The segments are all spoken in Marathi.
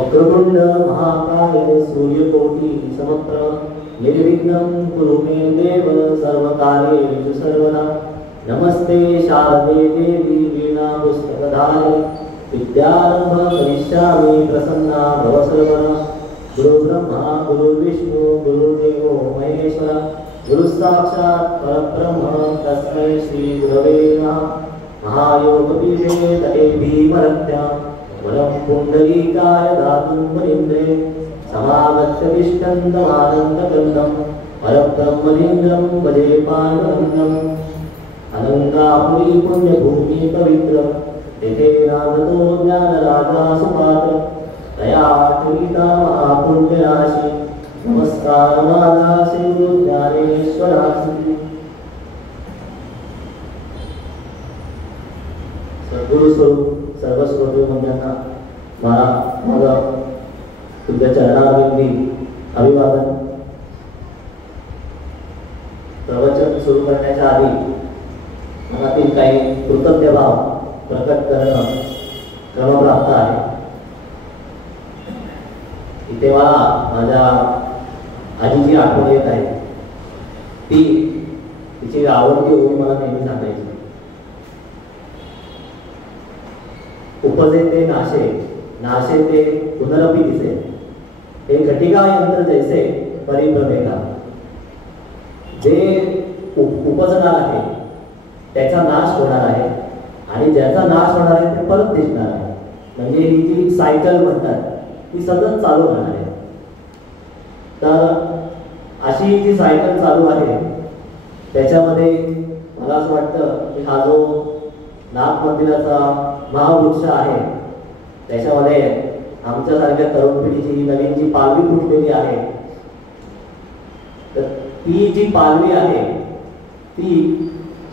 वक्रतुंड महाकाय सूर्यकोटि समप्रभ निर्विघ्नं कुरु मे देव सर्वकार्येषु सर्वदा। नमस्ते शारदे देवी वीणा पुस्तकधारिणे विद्यारंभ करिष्यामि प्रसन्ना भव सर्वदा। गुरु ब्रह्मा गुरु विष्णु गुरुदेवो महेश्वरा गुरु साक्षात् परब्रह्म तस्मै श्री गुरवे नमः। महायोगपीठे तटे भीमरथ्यां वरं पुण्डरीकाय दातुं वरीन्द्रे समागत्य तिष्ठन्तमानन्दकन्दं परब्रह्मलिङ्गं भजे पाण्डुरङ्गम्। अनङ्गापुरी पुण्यभूमि पवित्र तेथे नागतो ज्ञानराजा सुपात्र दया त्रिता महापुण्यराशि नमस्कार माझा श्री गुरु ज्ञानेश्वरासी। सद्गुरु स्वरूप सर्वस्वरूप मंदिरांना माझा तुझ्या चरणारविंदी अभिवादन। प्रवचन सुरू करण्याच्या आधी मनातील काही कृतज्ञ भाव प्रकट करणं क्रमप्राप्त आहे। इथे मला माझ्या आजीची आठवण येत आहे। ती तिची आवडती ओवी मला नेहमी सांगायची, उपजे ते नाशे नाशे ते पुनरपि दिसे हे घटिका यंत्र जैसे परिभ्रमण जे उपजणार आहे त्याचा नाश होणार आहे आणि ज्याचा नाश होणार आहे ते परत दिसणार आहे. म्हणजे ही जी सायकल म्हणतात ती सतत चालू राहणार आहे. तर अशी जी सायकल चालू आहे त्याच्यामध्ये मला असं वाटतं की हा जो नाथ मंदिराचा महावृक्ष आहे त्याच्यामध्ये आमच्यासारख्या तरुण पिढीची नवीन जी पालवी फुटलेली आहे तर ती जी पालवी आहे ती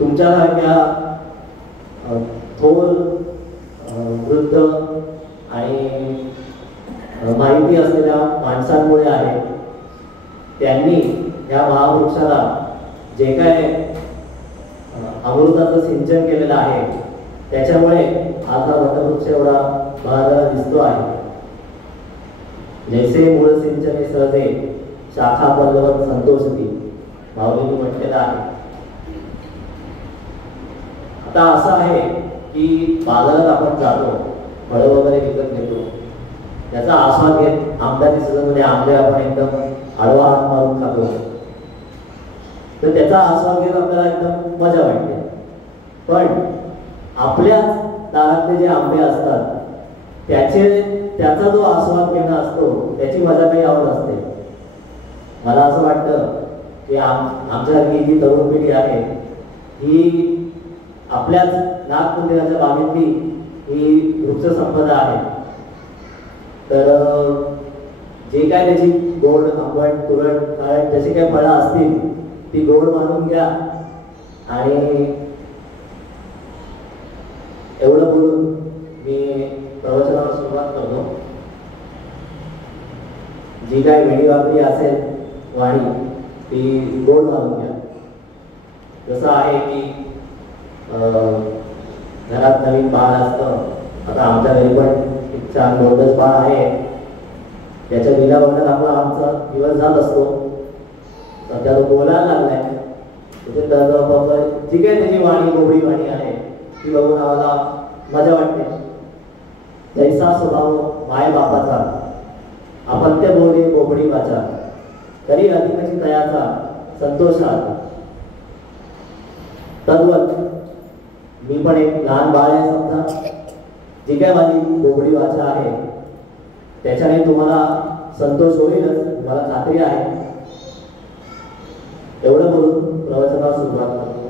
तुमच्यासारख्या थोर वृद्ध आणि माहिती असलेल्या माणसांमुळे आहे. त्यांनी या महावृक्षाला जे काय अमृताचं सिंचन केलेलं आहे त्याच्यामुळे आज हा वटवृक्ष एवढा बहराला दिसतो आहे. जैसे मूळ सिंचने सहजे शाखा पल्लवत संतोषती माऊलींनी म्हटलेलं आहे. आता असं आहे की बाजारात आपण जातो, फळं वगैरे विकत घेतो, त्याचा आस्वाद घेत आंब्याच्या सीझनमध्ये आंबे आपण एकदम आडवा हात मारून खातो, तर त्याचा आस्वाद घेत आपल्याला एकदम मजा वाटते. पण आपल्याच दारातले जे आंबे असतात त्याचा जो आस्वाद घेणं असतो त्याची मजा काही आवड असते. मला असं वाटतं की आमच्यासारखी जी तरुण पिढी आहे ही आपल्याच नाथ मंदिराच्या बागेतली ही वृक्ष संपदा आहे. तर जे काय त्याची गोड आंबट तुरट काळट जशी काही फळं असतील ती गोड मानून घ्या. आणि एवढं बोलून मी प्रवचनाला सुरुवात करतो. जी काय वेळी वापरी असेल वाणी ती गोड मानून घ्या. जसं आहे की घरात नवीन बाळ असतं, आता आमच्या घरी पण एक छान गोडच बाळ आहे, त्याच्या लीला बघण्यात आमचा दिवस जात असतो. सध्या तो बोलायला लागलाय, जी काय त्याची वाणी गोबडी वाणी आहे ती बघून आम्हाला मजा वाटते. जैसा स्वभाव माय बापाचा अपत्य बोले गोबडी वाचा तरी अधिकाची तयाचा संतोषात तद्वत मी पण एक लहान बाळ आहे समजा. जी काय माझी गोबडी वाचा आहे त्याच्याने तुम्हाला संतोष होईलच, मला खात्री आहे. एवढं बोलून प्रवचनाला सुरुवात करतो.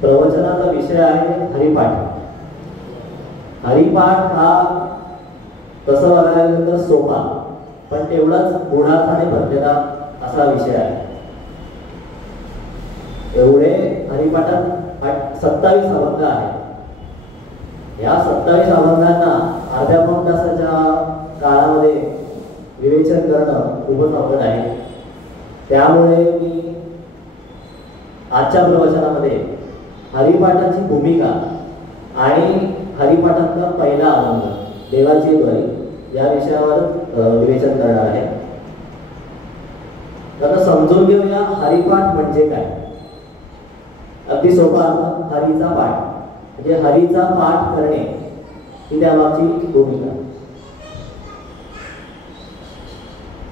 प्रवचनाचा विषय आहे हरिपाठ. हरिपाठ हा तसं बघायला गेलं तर सोपा पण तेवढाच गुणार्थाने भरलेला असा विषय आहे. एवढे हरिपाठात 27 अभंग आहेत. या 27 अभंगांना अर्ध्या पाऊण तासाच्या काळामध्ये विवेचन करणं खूपच अवघड आहे. त्यामुळे मी आजच्या प्रवचनामध्ये हरिपाठाची भूमिका आणि हरिपाठातला पहिला अभंग देवाची द्वारी या विषयावर विवेचन करणार आहे. आता समजून घेऊया हरिपाठ म्हणजे काय. अगदी सोपा अर्थ हरीचा पाठ म्हणजे हरीचा पाठ करणे ही त्यामागची भूमिका.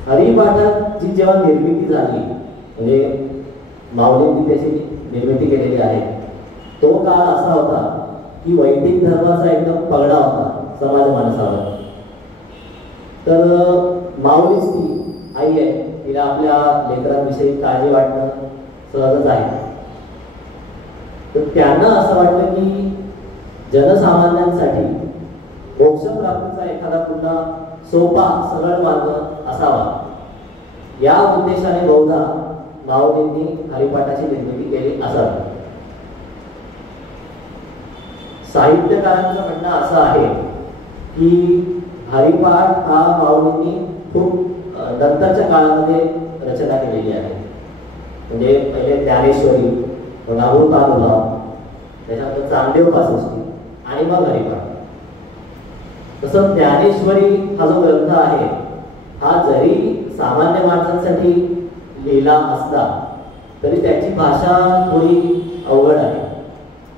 हरिपाठाची जेव्हा निर्मिती झाली म्हणजे माऊलींनी त्याची निर्मिती केलेली आहे तो काळ असा होता की वैदिक धर्माचा एकदम पगडा होता समाज माणसावर. तर माऊलीच ती आई आहे, तिला आपल्या लेकरांविषयी काळजी वाटणं सहजच आहे. तर त्यांना असं वाटलं की जनसामान्यांसाठी मोक्षप्राप्तीचा एखादा पुन्हा सोपा सरळ मार्ग असावा. या उद्देशाने बहुधा माऊलींनी हरिपाठाची निर्मिती केली असावी. साहित्यकारांचं म्हणणं असं आहे की हरिपाठ हा माऊलींनी खूप नंतरच्या काळामध्ये रचना केलेली आहे. म्हणजे पहिले ज्ञानेश्वरी, मग अमृतानुभव, त्याच्यानंतर चांदेव पासष्टी आणि मग हरिपाठ. तसं ज्ञानेश्वरी हा जो ग्रंथ आहे हा जरी सामान्य माणसांसाठी लिहिला असला तरी त्याची भाषा थोडी अवघड आहे,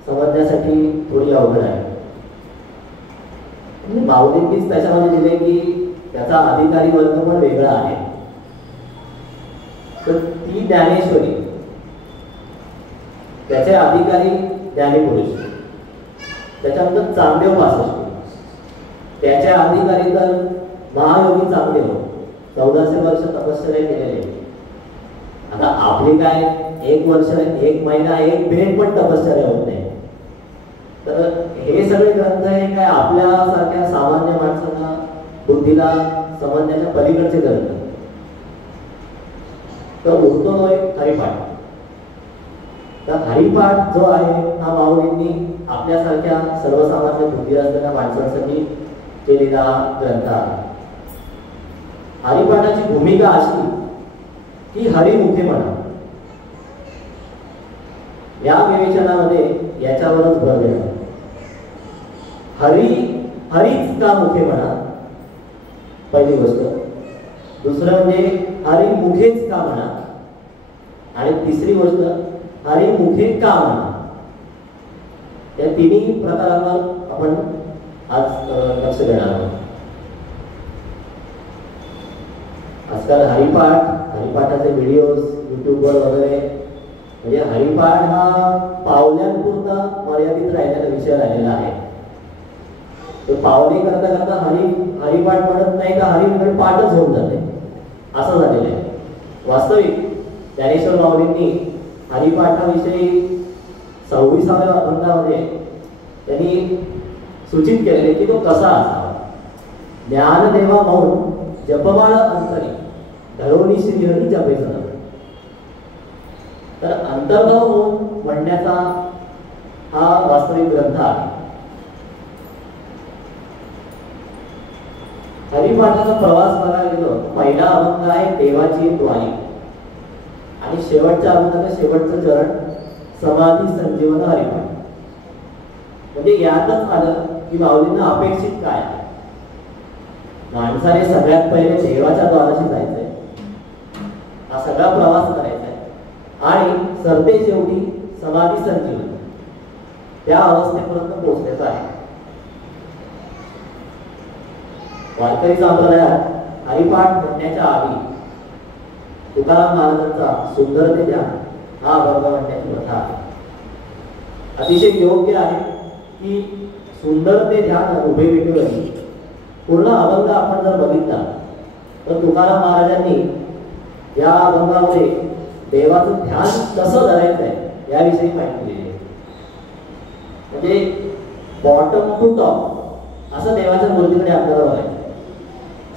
समजण्यासाठी थोडी अवघड आहे. माऊलींनीच त्याच्यामध्ये दिले की त्याचा अधिकारी वर्ग पण वेगळा आहे. तर ती ज्ञानेश्वरी त्याचे अधिकारी ज्ञानीपुरुष, त्याच्यानंतर चांगदेव 65, त्याचे अधिकारी तर महायोगी चांगदेव 1400 वर्ष तपश्चर्या केलेले. आता आपली काय 1 वर्ष 1 महिना 1 मिनिट पण तपश्चर्या होत नाही. तर हे सगळे ग्रंथ हे काय आपल्यासारख्या सामान्य माणसांना बुद्धीला समजण्याच्या पलीकडचे ग्रंथ. तर उरतो तो एक हरिपाठ. तर हरिपाठ जो आहे हा माऊलींनी आपल्यासारख्या सर्वसामान्य बुद्धी असलेल्या माणसांसाठी केलेला ग्रंथ आहे. हरिपाठाची भूमिका अशी की हरिमुखे म्हणा, या विवेचनामध्ये याच्यावरच भर देणार. हरीच का मुखे म्हणा, पहिली गोष्ट. दुसरं म्हणजे हरिमुखेच का म्हणा, आणि तिसरी गोष्ट हरिमुखे का म्हणा. या तिन्ही प्रकारांवर आपण आज लक्ष देणार आहोत. आजकाल हरिपाठाचे व्हिडिओज युट्यूबवर वगैरे, म्हणजे हरिपाठ हा पावल्यांपुरता मर्यादित राहिलेला विषय राहिलेला आहे. तो पावली करता करता हरिपाठ म्हणत नाही का हरिपाठ पाठच होऊन जाते, असं झालेलं आहे. वास्तविक ज्ञानेश्वर माऊलींनी हरिपाठाविषयी 26व्या अभंगामध्ये त्यांनी सूचित केलेले की तो कसा असावा. ज्ञानदेवा मौन जपमाळ अंतरी धरोनी श्रीहरी जपेसन. तर अंतर्भाव होऊन म्हणण्याचा हा वास्तविक ग्रंथ आहे. हरिपाठाचा प्रवास बघायला गेलो, पहिला अभंग आहे देवाची द्वारी, आणि शेवटच्या अभंगाचं शेवटचं चरण समाधी संजीवन हरिपाठ. म्हणजे यातच आलं की माऊलींना अपेक्षित काय आहे. माणसाने सगळ्यात पहिले देवाच्या द्वाराशी जायचंय, हा सगळा प्रवास करायचा आहे, आणि सरते शेवटी समाधी संजीवन त्या अवस्थेपर्यंत पोहोचण्याचं आहे. वारकरी संप्रदायात हरिपाठ म्हणण्याच्या आधी तुकाराम महाराजांचा सुंदर ते ध्यान हा अभंग म्हणण्याची प्रथा आहे. अतिशय योग्य आहे की सुंदर ते ध्यान उभे विठेवरी पूर्ण अभंग आपण जर बघितला तर तुकाराम महाराजांनी या अभंगामध्ये देवाचं ध्यान कसं धरायचं आहे याविषयी माहिती दिली आहे. म्हणजे बॉटम टू टॉप असं देवाच्या मूर्तीकडे आपल्याला बघायचं.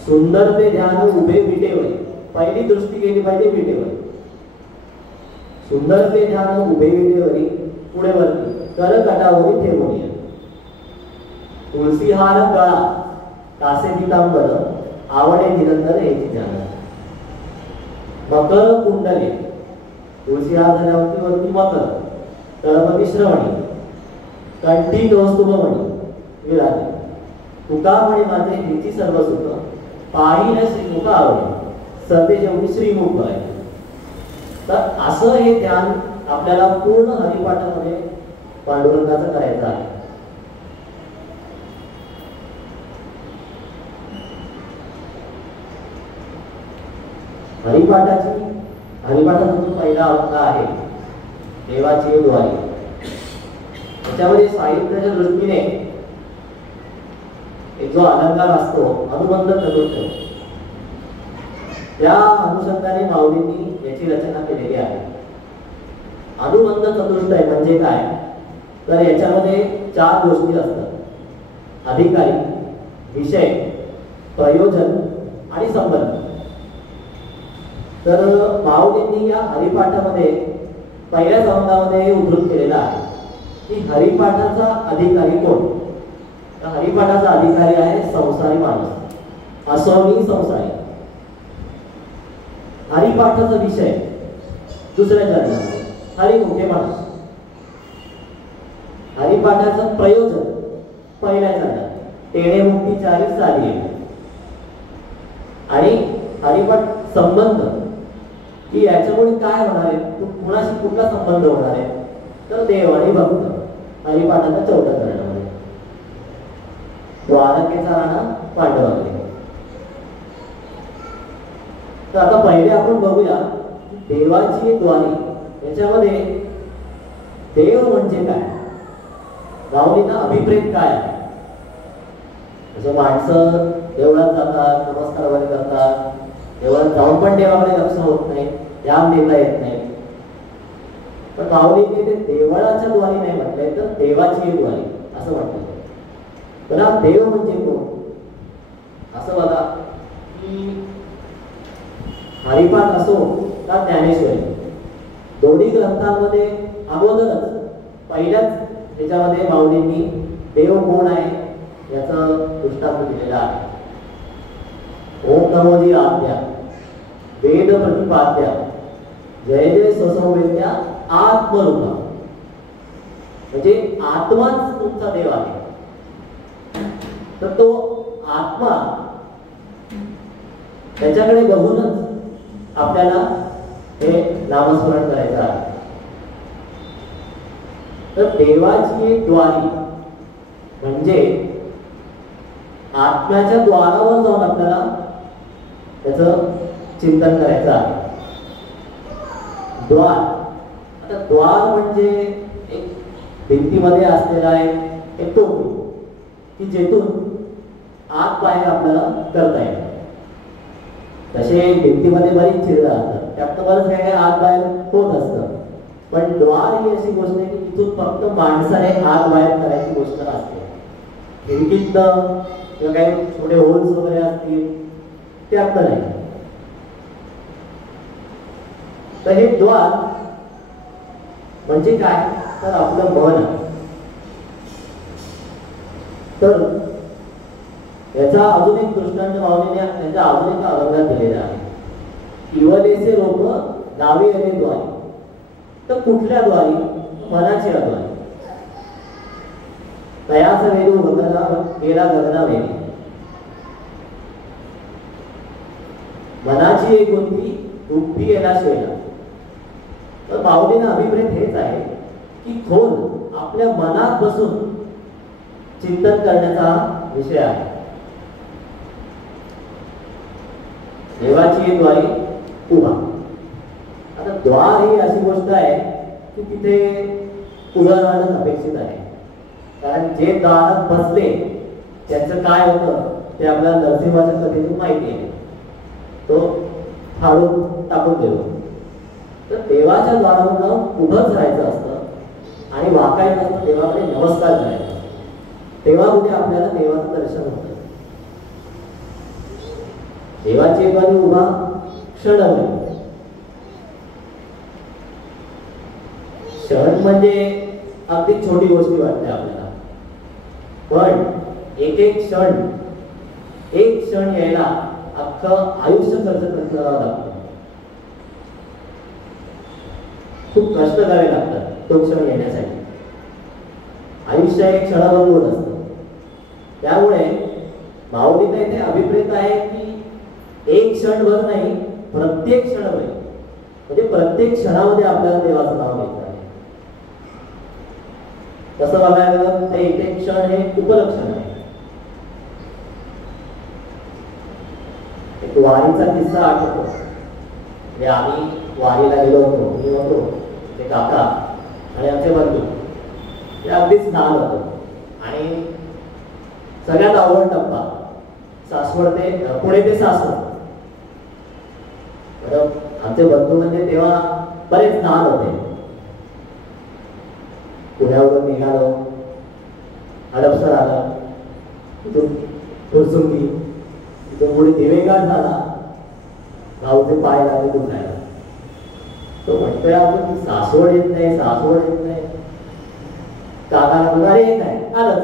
सुंदर ते ध्यान उभे विटेवरी, पहिली दृष्टी गेली पाहिजे विटेवर. सुंदर ते ध्यान उभे विटेवरी, पुढे वरती कर कटावरी ठेवून ये. तुळसी हार गळा कासे पितांबर आवडे निरंतर याची ध्यान. मकर कुंडले, तुळशी हार झाल्यावरती वरती मकर, तळपती श्रवणी, कंठी कौस्तुभमणी विराजे. तुका म्हणे माझे हिची सर्व सुख, पाहिन श्रीमुख आवडे, सते जेवढी श्रीमुख आहे. तर असं हे ध्यान आपल्याला पूर्ण हरिपाठामध्ये पांडुरंगाचं करायचं आहे. हरिपाठाचा जो पहिला अभंग आहे देवाची द्वारी, त्याच्यामध्ये साहित्याच्या दृष्टीने एक जो अलंकार असतो अनुबंध चतुष्टय, त्या अनुषंगाने माऊलींनी याची रचना केलेली आहे. अनुबंध चतुष्टय म्हणजे काय, तर याच्यामध्ये 4 गोष्टी असतात: अधिकारी, विषय, प्रयोजन आणि संबंध. तर माऊलींनी या हरिपाठामध्ये पहिल्याच अभंगामध्ये उद्धृत केलेला आहे की हरिपाठाचा अधिकारी कोण. तर हरिपाठाचा अधिकारी आहे संसारी माणूस, असोनी संसारी. हरिपाठाचा विषय दुसऱ्या चरणामध्ये हरिमुखे माणूस. हरिपाठाचं प्रयोजन पहिल्या चरणात तेणे मुक्ती चारी साधी. आणि हरिपाठ संबंध की याच्यामुळे काय होणार आहे, कुणाशी कुठला संबंध होणार आहे, तर देव आणि भक्त. हरिपाठाचा 4थ्या चरणामध्ये द्वारकेचा राणा पांडवाकडे. तर आता पहिले आपण बघूया देवाची द्वारी. याच्यामध्ये देव म्हणजे काय, माऊलींना अभिप्रेत काय आहे. जसं माणसं देवळात जातात, नमस्कार वगैरे करतात, देवळात जाऊन पण देवाकडे लक्ष होत नाही, ध्यान देता येत नाही. पण माऊलीने ते देवळाच्या द्वारी नाही म्हटलंय, तर देवाची द्वारी असं म्हटलं. पण हा देव म्हणजे कोण, असं बघा की हरिपाठ असो का ज्ञानेश्वरी, दोन्ही ग्रंथांमध्ये अगोदरच पहिल्याच त्याच्यामध्ये माऊलींनी देव कोण आहे याचं दृष्टांत दिलेलं आहे. ओम नमोजी आद्या वेद प्रतिपाद्या जय जय स्वसंवेद्या आत्मरूपा, म्हणजे आत्माच तुमचा देव आहे. तर तो आत्मा त्याच्याकडे बघूनच आपल्याला हे नामस्मरण करायचं आहे. तर देवाची एक द्वारी म्हणजे आत्म्याच्या द्वारावर जाऊन आपल्याला त्याचं चिंतन करायचं आहे. द्वार, आता द्वार म्हणजे एक भिंतीमध्ये असलेला एक टोक की जेथून आत बाहेर आपल्याला करता येईल. तसे भिंतीमध्ये बरीच छिद्र असतात, त्यात बरंच काय काय आत बाहेर होत असतं. पण द्वार ही अशी गोष्ट आहे की तिथून फक्त माणसाने आत बाहेर करायची गोष्ट असते. खिडकीतनं किंवा काही छोटे होल्स वगैरे असतील त्यात नाही. तर हे द्वार म्हणजे काय, तर आपलं मन. तर याचा अजून एक दृष्टांत माऊलीने त्यांच्या अजून एका अभंगात दिलेला आहे. इवलेचे रोप लावे येणे द्वारी, तर कुठल्या द्वारी, मनाच्या द्वारी. तयाच वेदू गगना गेला गगना वेदी, मनाची एक गुंती उभी गेला शेला. तर माऊलीनं अभिप्रेत हेच आहे की खोल आपल्या मनात बसून चिंतन करण्याचा विषय आहे. देवाची द्वारी उभा. आता द्वार ही अशी गोष्ट आहे की तिथे उभं राहणं अपेक्षित आहे. कारण जे द्वारात बसले त्यांचं काय होतं ते आपल्याला नरसिंहाच्या कथेतून माहिती आहे. तो फाडून टाकून देतो. तर देवाच्या द्वारावर जाऊन उभंच राहायचं असतं आणि वाकायचं असतं, देवाकडे नमस्कार करायचा. तेव्हा कुठे आपल्याला देवाचं दर्शन होतं. देवाची द्वारी उभा क्षण म्हणजे अगदी छोटी गोष्टी वाटते आपल्याला, पण एक क्षण यायला अख्खं आयुष्य खर्च करावं लागतं. खूप कष्ट करावे लागतात तो क्षण येण्यासाठी. आयुष्य एक क्षणाबरोबर असतं. त्यामुळे माऊलींना इथे अभिप्रेत आहे की एक क्षणभर नाही, प्रत्येक क्षणभर, म्हणजे प्रत्येक क्षणामध्ये आपल्याला देवाचं नाव घ्यायचं आहे. तसं बघायला गेलं तर एक क्षण हे उपलक्षण आहे. एक वारीचा किस्सा आठवतो. म्हणजे आम्ही वारीला गेलो होतो, मी होतो, ते काका आणि आमचे बंधू. ते अगदीच लहान होतं आणि सगळ्यात आवड टप्पा सासवड ते पुणे ते सासवड. आमचे बंधू म्हणजे तेव्हा बरेच लहान होते. पुण्यावरून निघालो, हडपसर आला, तिथून फुरसुंगी, तिथून पुढे दिवेगाड झाला, भाऊचे पाय लागले दुखायला. तो म्हणतोय आपण सासवड येत नाही, सासवड येत नाही. काकाला म्हणा अरे येत आहे, आलंच,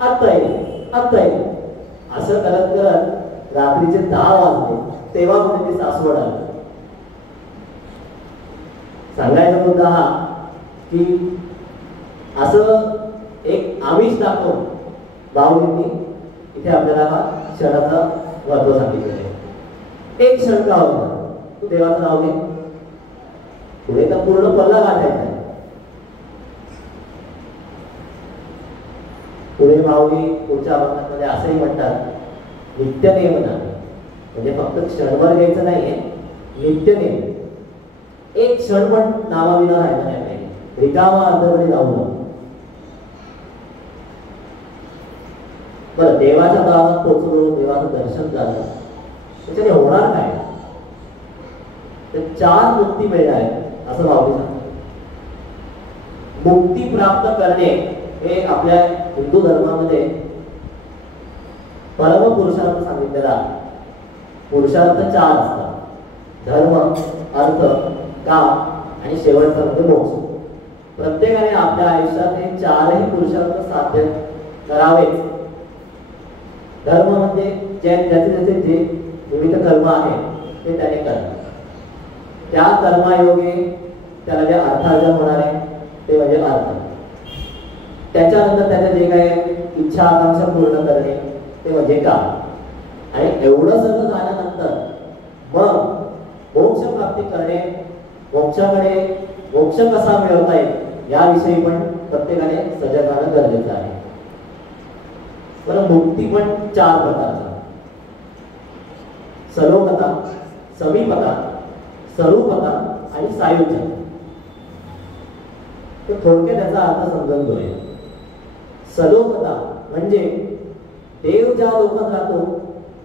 आत्ता येईल, आत्ता येईल. असं करत करत रात्रीचे 10 वाजले, तेव्हा कुठे ते सासवड आलं. सांगायचा मुद्दा हा की असं एक आमिष दाखवून माऊलींनी इथे आपल्याला हा क्षणाचा महत्व सांगितलेलं आहे. एक क्षण का होता तू देवाचं नाव घे, पुढे तर पूर्ण पल्ला गाठायचा आहे. पुढे माऊली पुढच्या अभंगामध्ये असंही म्हणतात, नित्यनेमना, म्हणजे फक्त क्षणभर घ्यायचं नाहीये, नित्यनेम. एक क्षण पण नावाविना राहायला नाही पाहिजे. रिकामा अर्धपणे जाऊ नये. बरं, देवाच्या दारात पोहोचलो, देवाचं दर्शन झालं, त्याच्याने होणार काय? तर 4 मुक्ती मिळणार आहेत असं माऊली सांगतात. मुक्ती प्राप्त करणे हे आपल्या हिंदू धर्मामध्ये परमपुरुषार्थ सांगितलेला आहे. पुरुषार्थ 4 असतात: धर्म, अर्थ, काम आणि शेवटचा म्हणजे मोक्ष. प्रत्येकाने आपल्या आयुष्यात हे 4ही पुरुषार्थ साध्य करावेच. धर्म म्हणजे ज्याचे ज्याचे जे विविध कर्म आहे ते त्याने करणं. त्या कर्मायोगे त्याला जे अर्थार्जन होणार आहे ते म्हणजे अर्थ. त्याच्यानंतर त्याच्या जे काही इच्छा आकांक्षा पूर्ण करणे ते म्हणजे काम. आणि एवढं सगळं झाल्यानंतर मग मोक्ष प्राप्ती करणे, मोक्ष कसा मिळवता येईल याविषयी पण प्रत्येकाने सजग राहणं गरजेचं आहे. बरं, मुक्ती पण 4 प्रकारच्या: सलोकता, समीपता, सरूपता आणि सायुज्य. तर थोडक्यात त्याचा अर्थ समजून घेऊया. सलोकता म्हणजे देव ज्या लोकात राहतो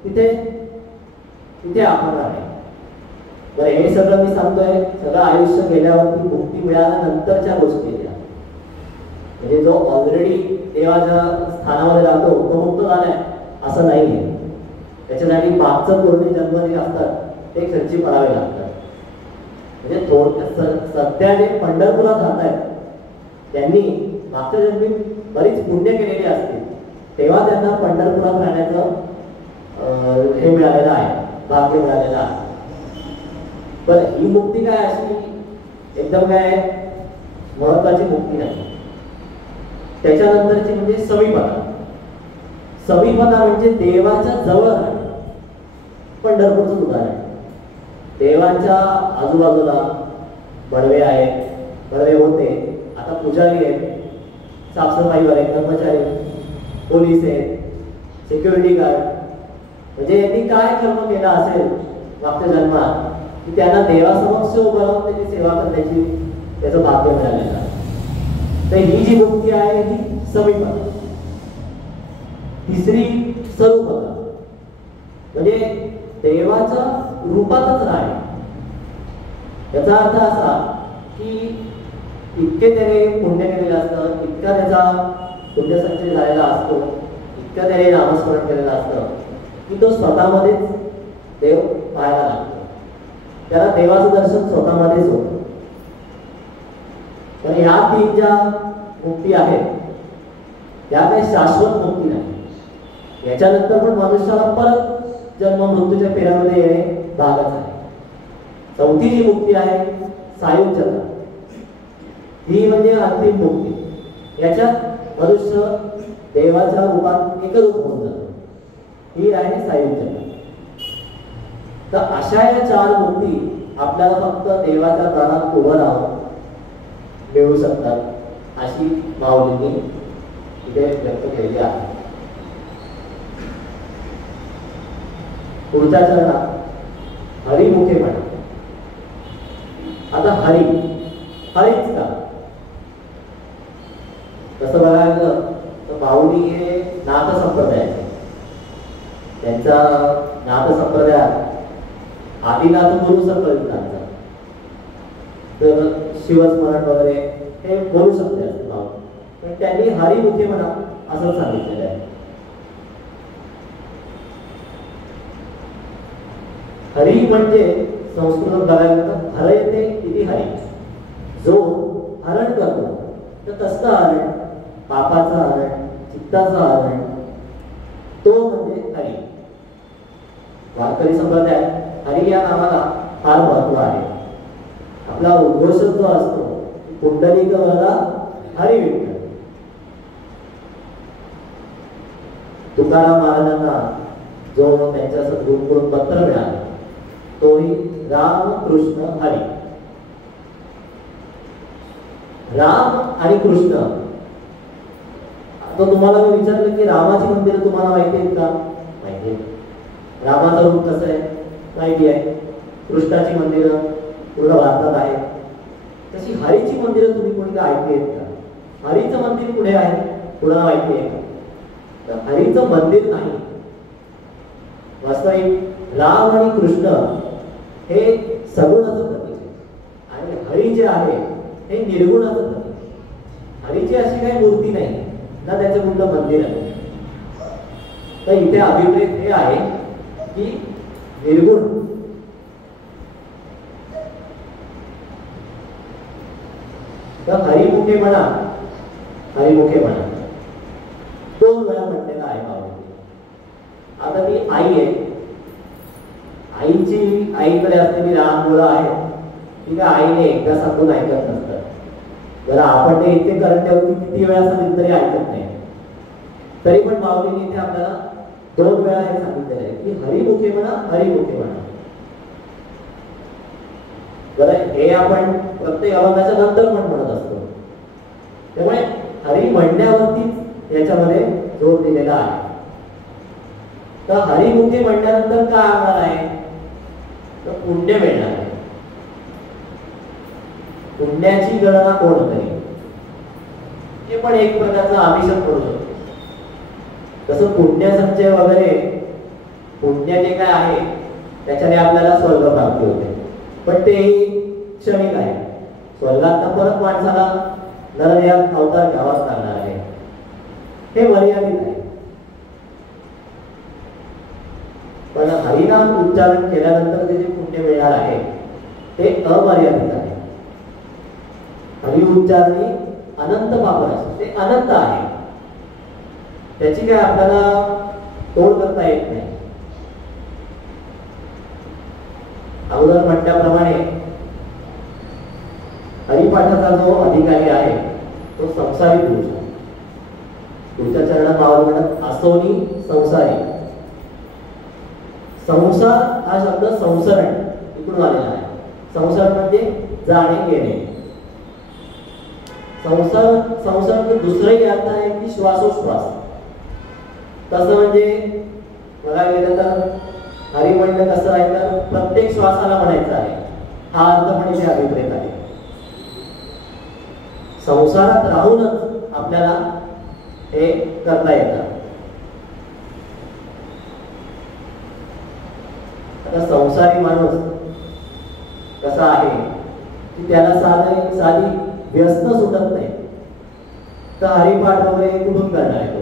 तिथे तिथे आपण राहणे. बरं, हे सगळं मी सांगतोय, सगळं आयुष्य गेल्यावरती मुक्ती मिळाल्यानंतरच्या गोष्टी त्या. म्हणजे जो ऑलरेडी देवाच्या स्थानामध्ये राहतो तो मुक्त झालाय असं नाहीये. त्याच्यासाठी मागचं पूर्ण जन्म जे असतात ते खर्ची पडावे लागतात. म्हणजे थोडक्यात सध्या जे पंढरपुरात राहत आहेत त्यांनी मागच्या जन्मी बरीच पुण्य केलेली असतील, तेव्हा त्यांना पंढरपुरात राहण्याचं हे मिळालेलं आहे, भाग्य मिळालेलं आहे. बरं, ही मुक्ती काय अशी एकदम काय महत्वाची मुक्ती नाही. त्याच्यानंतरची म्हणजे समीपता. समीपता म्हणजे देवाच्या जवळ राहणे. पंढरपूरचं उदाहरण, देवाच्या आजूबाजूला बडवे आहेत, बडवे होते, आता पुजारी आहेत, साफसफाईवाले, कर्मचारी, पोलीस आहेत, सिक्युरिटी गार्ड. म्हणजे यांनी काय कर्म केला असेल मागच्या जन्मात की त्यांना देवासमक्ष उभं राहून त्याची सेवा करण्याची त्याचं भाग्य मिळालेलं आहे. तर ही जी मुक्ती आहे ही समीपता. तिसरी स्वरूपता म्हणजे देवाच्या रूपातच राहणे. याचा अर्थ असा की इतके त्याने पुण्य केलेलं असतं, इतका त्याचा पुण्यसंचय झालेला असतो, इतकं त्याने नामस्मरण केलेलं असतं की तो स्वतःमध्येच देव पाहायला लागतो. त्याला देवाचं दर्शन स्वतःमध्येच होतं. पण या 3 ज्या मुक्ती आहेत या काही शाश्वत मुक्ती नाही. याच्यानंतर पण मनुष्याला परत जन्म मृत्यूच्या फेऱ्यामध्ये येणे भागच आहे. 4थी जी मुक्ती आहे सायुज्यता, ही म्हणजे अंतिम मुक्ती. याच्यात मनुष्य देवाच्या रूपात एकरूप होऊन जातो. ही आहे सायुज्यता. तर अशा या 4 मुक्ती आपल्याला फक्त देवाच्या दारात उभं राहून मिळू शकतात अशी माऊलींनी इथे व्यक्त केलेली आहे. पुढच्या चरणात हरिमुखे म्हणा. आता हरीच का? तसं बघायला गेलं तर माऊली हे नाथ संप्रदायाचे. त्यांचा नाथ संप्रदायात आदिनाथ गुरु संप्रदायाचा तर शिवस्मरण वगैरे हे बोलू शकते असते भाव, पण त्यांनी हरिमुखे म्हणा असं सांगितलेलं आहे. हरी म्हणजे संस्कृत बघायला हरयते इति हरी, जो हरण करतो. तर कसं हरण? पापाचं हरण, चित्ताचं हरण, तो म्हणजे हरी. वारकरी संप्रदायात हरी या नावाला फार महत्व आहे. आपला उद्घोष जो असतो पुंडलिक वरदा हरी विठ्ठल. तुकाराम महाराजांना जो त्यांच्या सद्गुरूंकडून पत्र मिळालं तोही राम कृष्ण हरी. राम आणि कृष्ण. आता तुम्हाला मी विचारलं की रामाची मंदिरं तुम्हाला माहिती आहेत का? माहिती आहे. रामाचं रूप कसं आहे माहिती आहे. कृष्णाची मंदिरं पूर्ण भारतात आहे. तशी हरीची मंदिरं तुम्ही कोणी ऐकली आहेत का? हरीचं मंदिर कुठे आहे? कुणाला माहिती आहे का? तर हरीचं मंदिर नाही, वास्तविक राम आणि कृष्ण हे सगुणाचं प्रतीक आहे आणि हरी जे आहे हे निर्गुणाचं प्रतीक आहे. हरीची अशी काही मूर्ती नाही ना त्याचं कुठलं मंदिर आहे. तर इथे अभिप्रेत हे आहे की निर्गुण तर हरिमुखे म्हणा, हरिमुखे म्हणा 2 वेळा म्हटलेला आहे बाबा. आता ती आई आहे, आईची आईकडे असलेली लहान मुलं आहेत ती काय आईने एकदा सांगून ऐकत नसतात. जरा आपण ते इथे करण्यावरती किती वेळा सांगितलं तरी ऐकत नाही. तरी पण माऊलीने इथे आपल्याला 2 वेळा हे सांगितलेलं आहे की हरिमुखे म्हणा, हरिमुखे म्हणा. बरं, हे आपण प्रत्येक अभंगाच्या नंतर पण म्हणत असतो. त्यामुळे हरी म्हणण्यावरतीच याच्यामध्ये जोर दिलेला आहे. तर हरिमुखे म्हणल्यानंतर काय होणार आहे? तर पुण्य मिळणार आहे. पुण्याची गणना कोण करेल? हे पण एक प्रकारचा अभिषेक करू शकतो. तसं पुण्य संचय वगैरे पुण्य जे काय आहे त्याच्याने आपल्याला स्वर्ग प्राप्ती होते, पण तेही क्षणिक आहे. स्वर्गात परत माणसाला नरदेहात अवतार घ्यावाच लागणार आहे. हे मर्यादित आहे. पण हरिनाम उच्चारण केल्यानंतर जे पुण्य मिळणार आहे ते अमर्यादित आहे. हरि उच्चारणी अनंत पापनाश, ते अनंत आहे. त्याची काय आपल्याला तोड करता येत नाही. अगोदर म्हटल्याप्रमाणे हरिपाठाचा जो अधिकारी आहे तो संसारी पुरुष आहे. तुमच्या चरणात मावळ म्हणत असोनी संसारी. संसार हा शब्द संसरण इकडून आलेला आहे. संसार म्हणजे जाणे घेणे. संसार संसार दुसरंही अर्थ आहे की श्वासोश्वास. तसं म्हणजे बघायला गेलं तर हरी म्हणणं कसं आहे तर प्रत्येक श्वासाला म्हणायचं आहे, हा अर्थ पण इथे अभिप्रेत आहे. संसारात राहूनच आपल्याला हे करता येतं. आता संसारी माणूस कसा आहे की त्याला साधी व्यसन सुटत नाही. तर हरिपाठ वगैरे कुठून करणार आहे तो?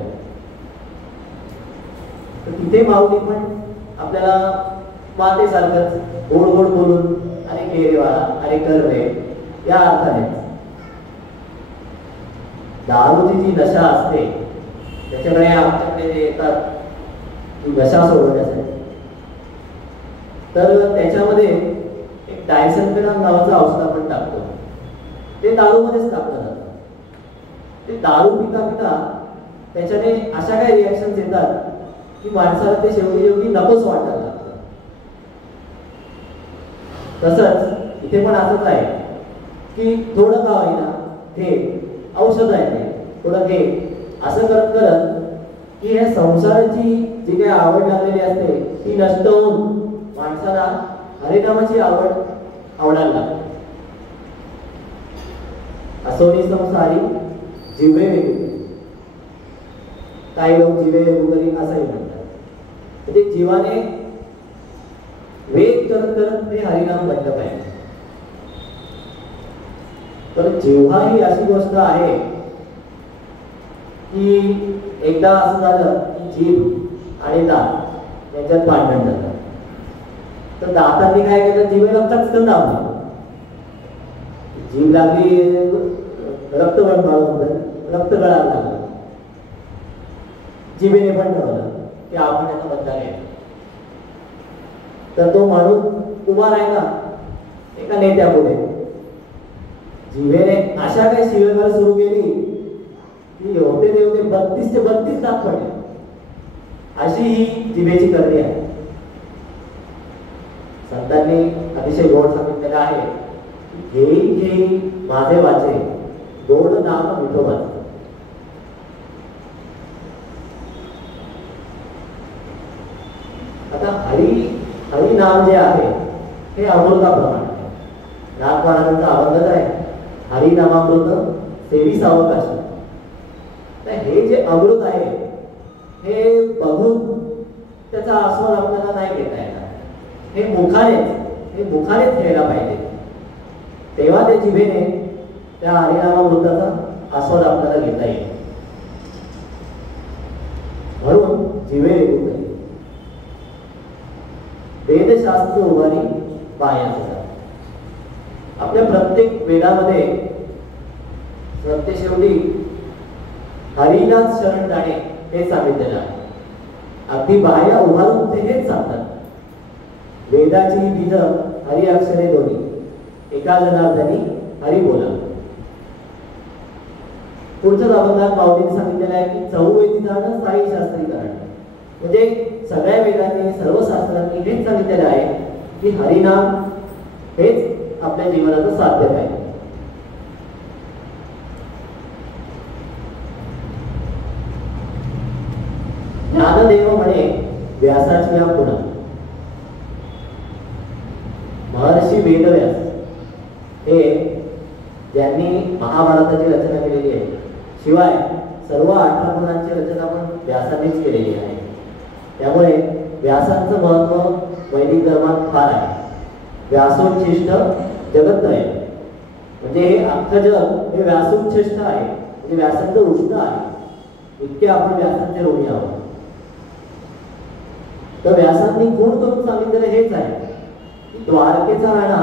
तर तिथे माऊली पण आपल्याला मातेसारखंच गोड गोड बोलून अरे गेरेवाळा, अरे कर रे या अर्थाने. दारूची जी नशा असते त्याच्याकडे आमच्याकडे जे येतात ती नशा सोडवण्यासाठी, तर त्याच्यामध्ये एक डायसल्फेनॉन नावाचं औषध आपण टाकतो. ते दारूमध्येच टाकलं जातं. ते दारू पिता पिता त्याच्याने अशा काही रिॲक्शन्स येतात की माणसाला ते शेवटी नकोच वाटायला लागतं. तसंच इथे पण असंच आहे की थोडं का होईना घे, औषध आहे ते थोडं घे, असं करत करत की हे संसाराची जी काही आवड लागलेली असते ती नष्ट होऊन माणसाला हरिनामाची आवडायला लागते. असोनी संसारी जिवे वेगळे, काही लोक जिवे वगैरे असंही म्हणतात. म्हणजे जीवाने वेद करत करत ते हरिनाम म्हणलं पाहिजे. तर जेव्हा ही अशी गोष्ट आहे की एकदा असं झालं की जीभ आणि दात यांच्यात भांडण झालं, तर दातांनी काय केलं, जीवेला चटकन दाबलं. जीभ लागली रक्त रक्त गळायला लागलं. जिभेने पण ठरवलं की आपण याचा बदला घ्यायचा. तर तो माणूस उभा राहिला एका नेत्यापुढे. जिभेने अशा काही शिवेगाळ सुरू केली की होते ते होते 32 चे 32 दात पडले. अशी ही जिभेची करणी आहे. संतांनी अतिशय गोड सांगितलेलं आहे, घेई घेई माझे वाचे गोड नाम विठोबाचे. आता हरी नाम जे आहे हे अमृताप्रमाणे आहे. नाथ महाराजांचा अभंगच आहे हरिनामामृत सेवी सावकाश. तर हे जे अमृत आहे हे बघून त्याचा आस्वाद आपल्याला नाही घेता येणार. हे मुखानेच घ्यायला पाहिजे, तेव्हा त्या जिभेने त्या हरिनामामृताचा आस्वाद आपल्याला घेता येईल. म्हणून जिभे रेगू नये. वेदशास्त्र उभारी पायाचा. आपल्या प्रत्येक वेदामध्ये सत्यशेवटी हरीलाच शरण जाणे हे सांगितलेलं आहे. अगदी बाह्य उभारून ते हेच सांगतात. वेदाची बीज हरी अक्षरे दोन्ही, एका जनार्दनी हरी बोला. पुढच्या अभंगात माऊलीने सांगितलेलं आहे की चौवेदी जाणं साई शास्त्री करण. म्हणजे सगळ्या वेदांनी सर्व शास्त्रांनी हेच सांगितलेलं आहे की हरिनाम हेच आपल्या जीवनाचं साध्य आहे. ज्ञानदेव म्हणे व्यासाची या पुन्हा. महर्षी वेदव्यास हे ज्यांनी महाभारताची रचना केलेली आहे, शिवाय सर्व 18 पुराणांची रचना पण व्यासानेच केलेली आहे. त्यामुळे व्यासांचं महत्व वैदिक धर्मात फार आहे. व्यासोच्छिष्ट जगत्रय, म्हणजे हे अख्खं जग हे व्यासोच्छिष्ट आहे, म्हणजे व्यासांचं उष्ण आहे. इतके आपण व्यासांचे ऋणी आहोत. तर व्यासांनी गुण करून सांगितलेलं हेच आहे की द्वारकेचा राणा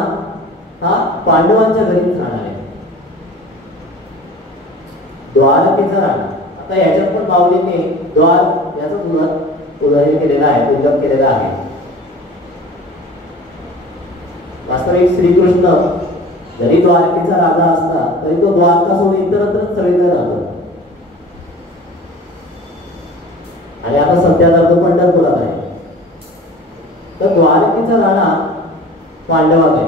हा पांडवांच्या घरीच राहणार आहे. द्वारकेचा राणा. आता याच्यात पण माऊलींनी द्वार याचा उल्लेख केलेला आहे, उल्लेख केलेला आहे. वास्तविक श्रीकृष्ण जरी द्वारकेचा राजा असता तरी तो द्वारका सोडून इतरत्र सगळीकडे राहतो. आणि आता सध्या तर तो पंढरपुरात आहे. तर द्वारकेचा राणा पांडवाकडे.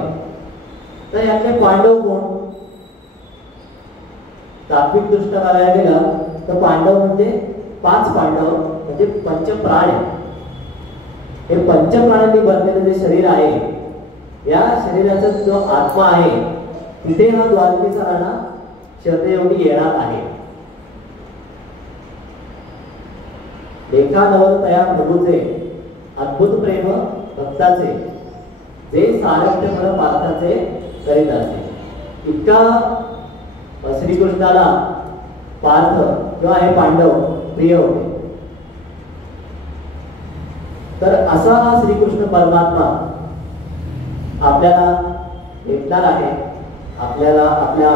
तर यातले पांडव कोण? तात्विक दृष्ट्या बघायला गेलं तर पांडव म्हणजे 5 पांडव म्हणजे पंचप्राण. हे पंचप्राणांनी बनलेलं जे शरीर आहे, या शरीराचा जो आत्मा आहे तिथे हा द्वारकेचा राणा श्रद्धेएवढी येणार आहे. लेखा नवर तया प्रभूचे अद्भुत प्रेम भक्ताचे, जे सारथ्य फळ पार्थाचे करीत असे. इतका श्रीकृष्णाला पार्थ किंवा हे पांडव प्रिय होते. तर असा हा श्रीकृष्ण परमात्मा आपल्याला भेटणार आहे, आपल्याला आपल्या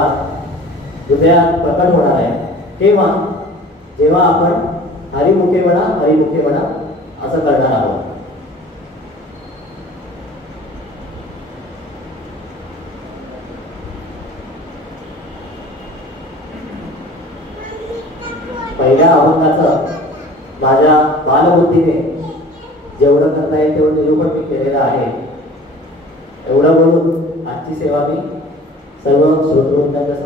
हृदयात प्रकट होणार आहे. तेव्हा जेव्हा आपण हरिमुखे म्हणा असं करणार आहोत. पहिल्या अभंगाचं माझ्या बालबुद्धीने जेवढं करता येईल तेवढं निरूपण मी केलेलं आहे. एवढं बोलून आजची सेवा मी सर्व श्रोतृवृंदांच्या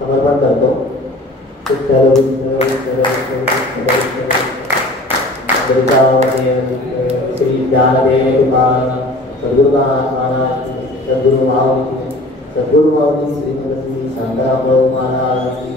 समर्पण करतो. श्री ज्ञानदेव सद्गुरु महाराज, सद्गुरु माऊली श्रीमंत शांताराम महाराज.